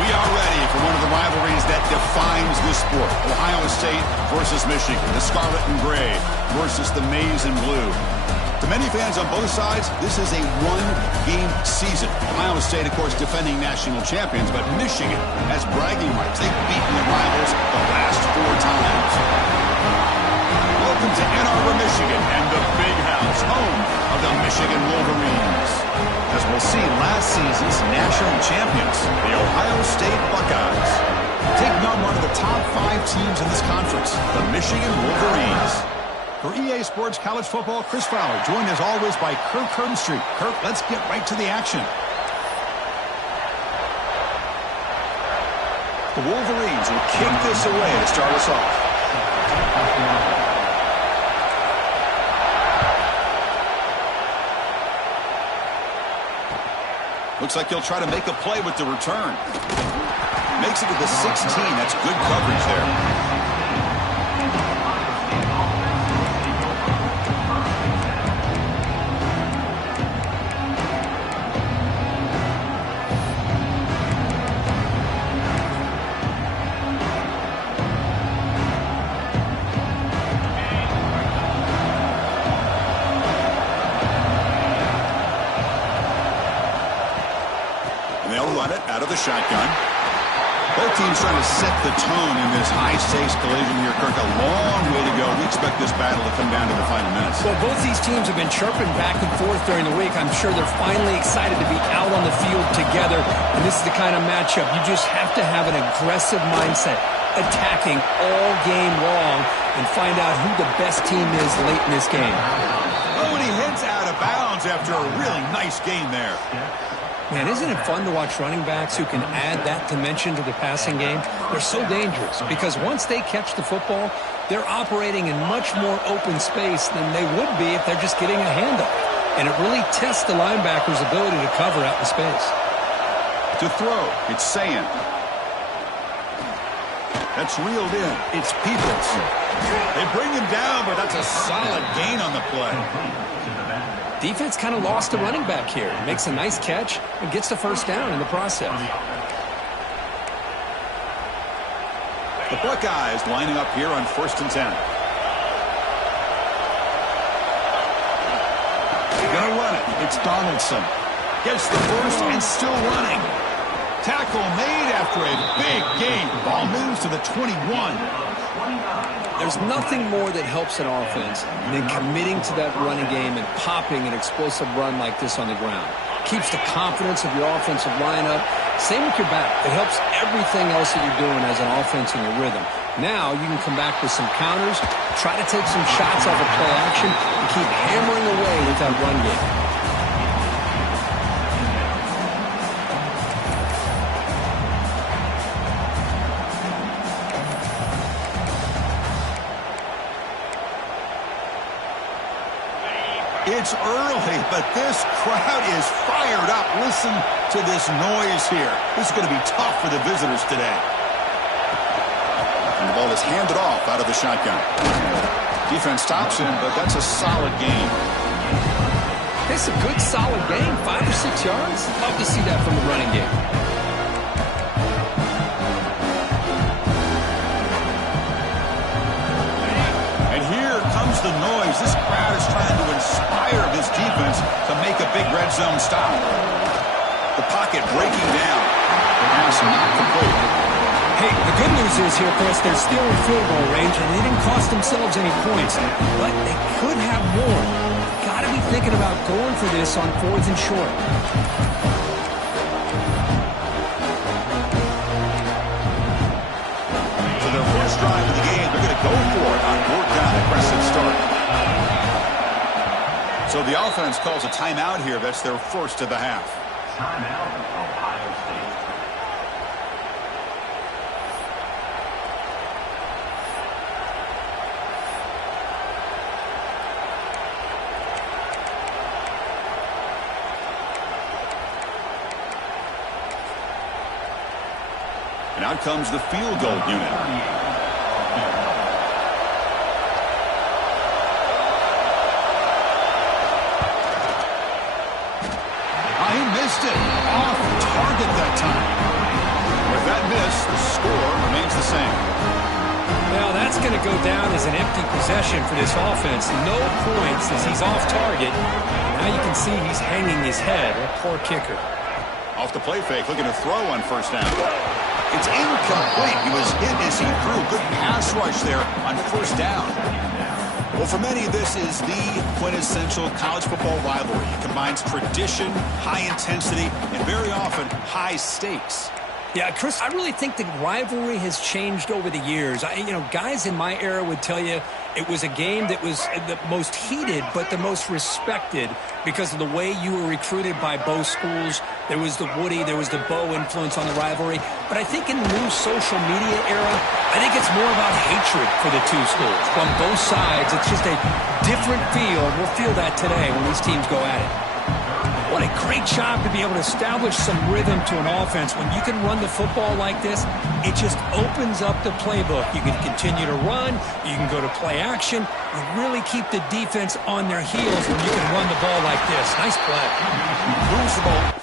We are ready for one of the rivalries that defines this sport. Ohio State versus Michigan. The scarlet and gray versus the maize and blue. To many fans on both sides, this is a one-game season. Ohio State, of course, defending national champions, but Michigan has bragging rights. They've beaten their rivals the last 4 times. Welcome to Ann Arbor, Michigan, and the Big House, home of the Michigan Wolverines. As we'll see, last season's national champions, the Ohio State Buckeyes, taking on one of the top 5 teams in this conference, the Michigan Wolverines. For EA Sports College Football, Chris Fowler, joined as always by Kirk Herbstreit. Kirk, let's get right to the action. The Wolverines will kick this away to start us off. Looks like he'll try to make a play with the return. Makes it to the 16. That's good coverage there. Shotgun. Both teams trying to set the tone in this high-stakes collision here, Kirk. A long way to go. We expect this battle to come down to the final minutes. Well, both these teams have been chirping back and forth during the week. I'm sure they're finally excited to be out on the field together. And this is the kind of matchup you just have to have an aggressive mindset, attacking all game long, and find out who the best team is late in this game. Oh, and he heads out of bounds after a really nice game there. Man, isn't it fun to watch running backs who can add that dimension to the passing game? They're so dangerous because once they catch the football, they're operating in much more open space than they would be if they're just getting a handoff. And it really tests the linebacker's ability to cover out in space. To throw, it's Sayin. That's reeled in. It's Peoples. They bring him down, but that's a solid gain on the play. Defense kind of lost the running back here. Makes a nice catch and gets the first down in the process. The Buckeyes lining up here on 1st and 10. They're going to run it. It's Donaldson. Gets the first and still running. Tackle made after a big gain. Ball moves to the 21. There's nothing more that helps an offense than committing to that running game and popping an explosive run like this on the ground. Keeps the confidence of your offensive lineup. Same with your back. It helps everything else that you're doing as an offense in your rhythm. Now you can come back with some counters, try to take some shots off of play action, and keep hammering away with that run game. It's early, but this crowd is fired up. Listen to this noise here. This is going to be tough for the visitors today. And the ball is handed off out of the shotgun. Defense stops him, but that's a solid gain. It's a good, solid gain, 5 or 6 yards. Love to see that from the running game. The noise. This crowd is trying to inspire this defense to make a big red zone stop. The pocket breaking down. The pass not complete. Hey, the good news is here, Chris, they're still in field goal range, and they didn't cost themselves any points. But they could have more. Got to be thinking about going for this on 4th and short. drive of the game. They're going to go for it on fourth down. Aggressive start. So the offense calls a timeout here. That's their first of the half. Timeout, Ohio State. And out comes the field goal unit. He missed it. Off target that time. With that miss, the score remains the same. Well, that's going to go down as an empty possession for this offense. No points as he's off target. Now you can see he's hanging his head. A poor kicker. Off the play fake, looking to throw on first down. It's incomplete. He was hit as he threw. Good pass rush there on first down. Well, for many, this is the quintessential college football rivalry. It combines tradition, high intensity, and very often high stakes. Yeah, Chris, I really think the rivalry has changed over the years. Guys in my era would tell you it was a game that was the most heated but the most respected because of the way you were recruited by both schools. There was the Woody, there was the Bo influence on the rivalry. But I think in the new social media era, I think it's more about hatred for the two schools. From both sides, it's just a different feel. We'll feel that today when these teams go at it. What a great job to be able to establish some rhythm to an offense. When you can run the football like this, it just opens up the playbook. You can continue to run. You can go to play action. You really keep the defense on their heels when you can run the ball like this. Nice play. Moves the ball.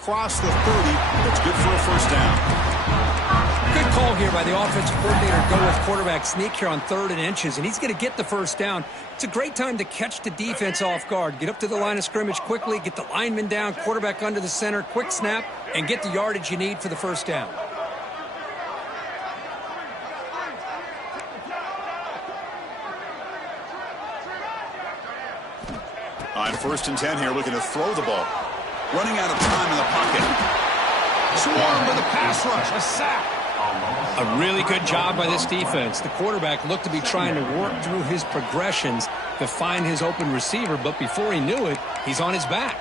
Cross the 30. That's good for a first down. Good call here by the offensive coordinator. Go with quarterback sneak here on 3rd and inches, and he's going to get the first down. It's a great time to catch the defense off guard. Get up to the line of scrimmage quickly, get the lineman down, quarterback under the center, quick snap, and get the yardage you need for the first down. On 1st and 10 here, looking to throw the ball. Running out of time in the pocket. Swarmed with a pass rush. A sack. A really good job by this defense. The quarterback looked to be trying to work through his progressions to find his open receiver, but before he knew it, he's on his back.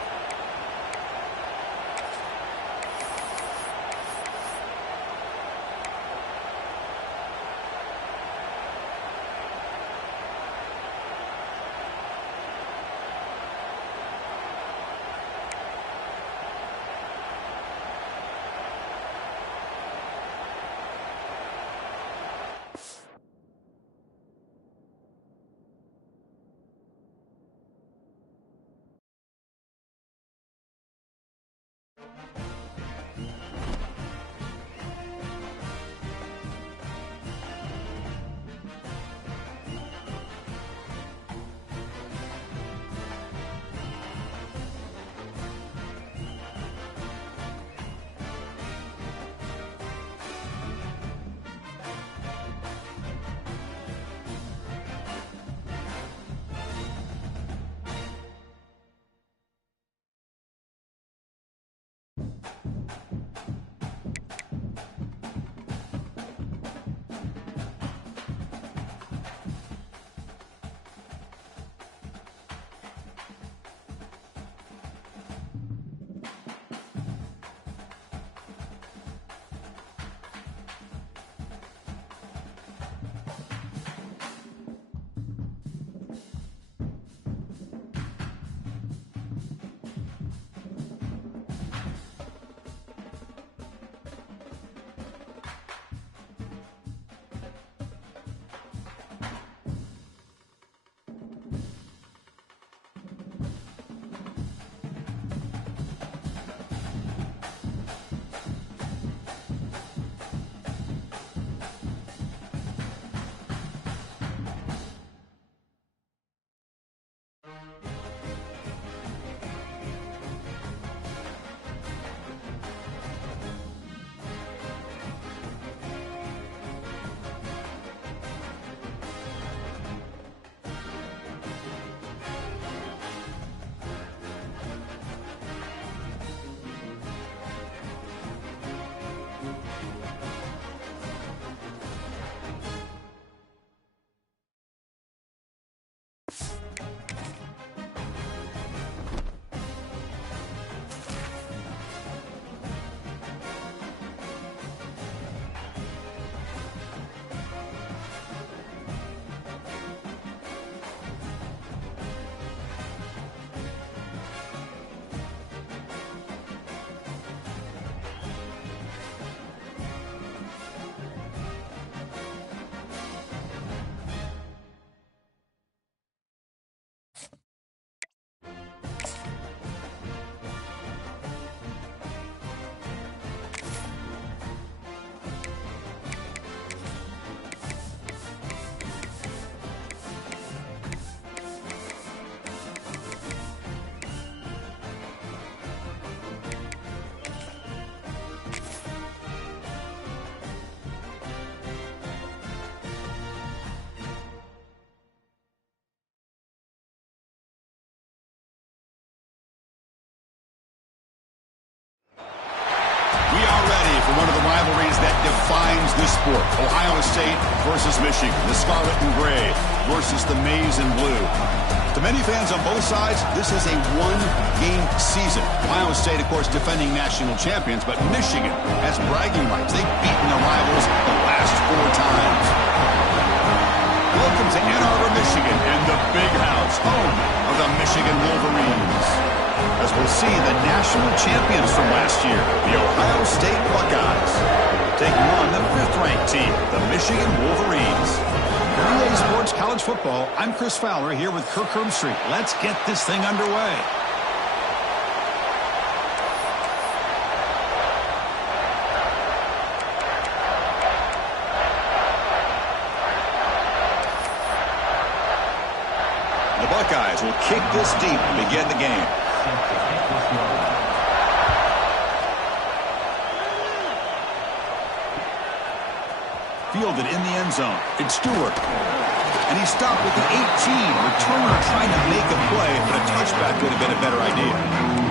We are ready for one of the rivalries that defines this sport. Ohio State versus Michigan. The Scarlet and Gray versus the Maize and Blue. To many fans on both sides, this is a one-game season. Ohio State, of course, defending national champions, but Michigan has bragging rights. They've beaten their rivals the last 4 times. Welcome to Ann Arbor, Michigan, and the Big House, home of the Michigan Wolverines. As we'll see the national champions from last year, the Ohio State Buckeyes, taking on the 5th-ranked team, the Michigan Wolverines. For EA Sports College Football, I'm Chris Fowler here with Kirk Herbstreit. Let's get this thing underway. The Buckeyes will kick this deep to begin the game. Fielded in the end zone. It's Stewart. And he stopped with the 18. Returner trying to make a play, but a touchback would have been a better idea.